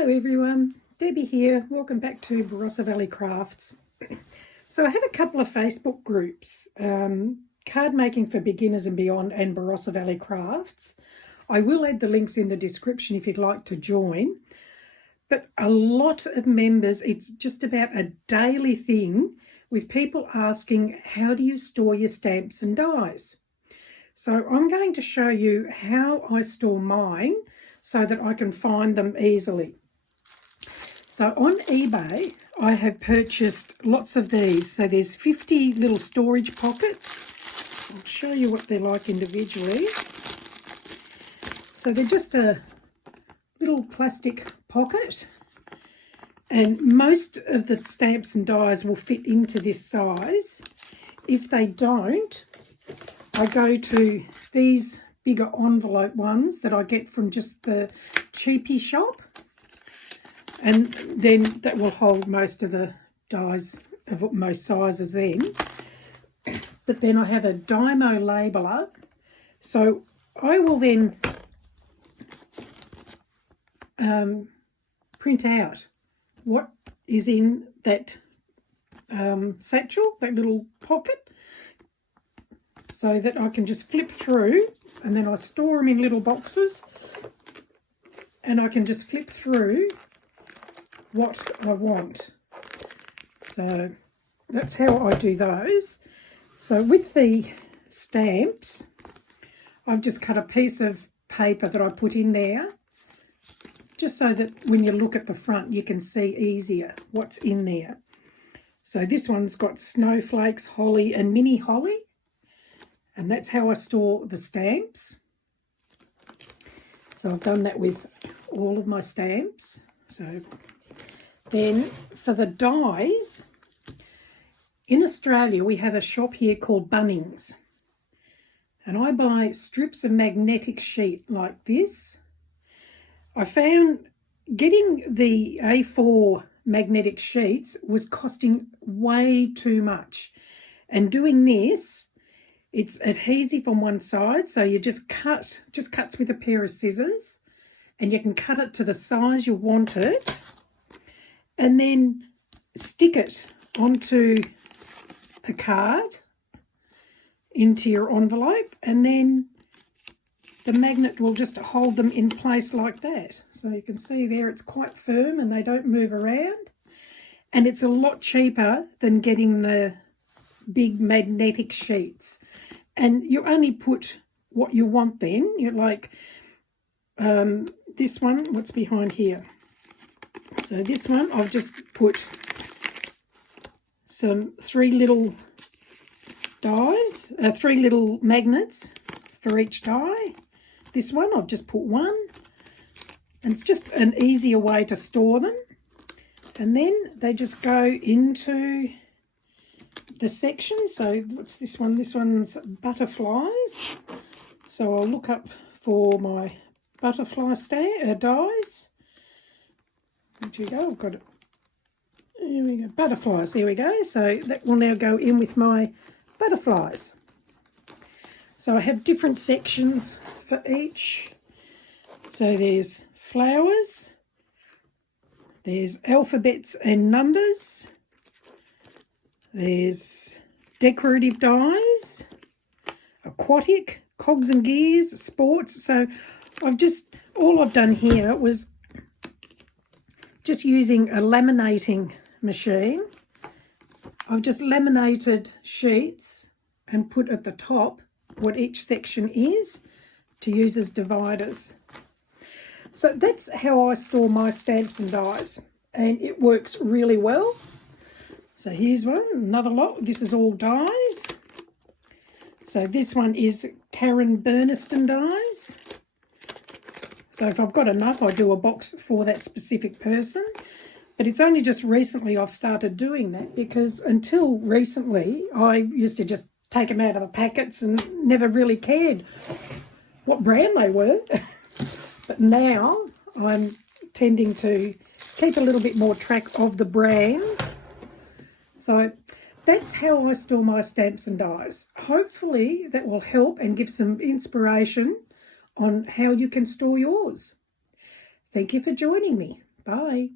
Hello everyone, Debbie here. Welcome back to Barossa Valley Crafts. So I have a couple of Facebook groups, Card Making for Beginners and Beyond and Barossa Valley Crafts. I will add the links in the description if you'd like to join. But a lot of members, it's just about a daily thing with people asking, how do you store your stamps and dies? So I'm going to show you how I store mine so that I can find them easily. So on eBay, I have purchased lots of these. So there's 50 little storage pockets. I'll show you what they're like individually. So they're just a little plastic pocket, and most of the stamps and dies will fit into this size. If they don't, I go to these bigger envelope ones that I get from just the cheapie shop, and then that will hold most of the dies of most sizes then. But then I have a Dymo labeler, so I will then print out what is in that satchel, that little pocket, so that I can just flip through, and then I store them in little boxes, and I can just flip through what I want. So that's how I do those. So with the stamps, I've just cut a piece of paper that I put in there, just so that when you look at the front you can see easier what's in there. So this one's got snowflakes, holly and mini holly, and that's how I store the stamps. So I've done that with all of my stamps. So then for the dies, in Australia we have a shop here called Bunnings, and I buy strips of magnetic sheet like this. I found getting the A4 magnetic sheets was costing way too much, and doing this, it's adhesive on one side, so you just cuts with a pair of scissors, and you can cut it to the size you want it, and then stick it onto a card into your envelope, and then the magnet will just hold them in place like that. So you can see there it's quite firm and they don't move around, and it's a lot cheaper than getting the big magnetic sheets. And you only put what you want then. You're like this one, what's behind here? So this one, I've just put three little dies, 3 little magnets for each die. This one, I've just put one, and it's just an easier way to store them. And then they just go into the section. So what's this one? This one's butterflies. So I'll look up for my butterfly dies. There we go, I've got it. There we go, butterflies, there we go. So that will now go in with my butterflies. So I have different sections for each. So there's flowers, there's alphabets and numbers, there's decorative dies, aquatic, cogs and gears, sports. So all I've done here was just using a laminating machine. I've just laminated sheets and put at the top what each section is to use as dividers. So that's how I store my stamps and dies, and it works really well. So here's one, another lot. This is all dies. So this one is Karen Burniston dies. So if I've got enough, I do a box for that specific person. But it's only just recently I've started doing that, because until recently I used to just take them out of the packets and never really cared what brand they were. But now I'm tending to keep a little bit more track of the brands. So that's how I store my stamps and dies. Hopefully that will help and give some inspiration on how you can store yours. Thank you for joining me. Bye. Bye.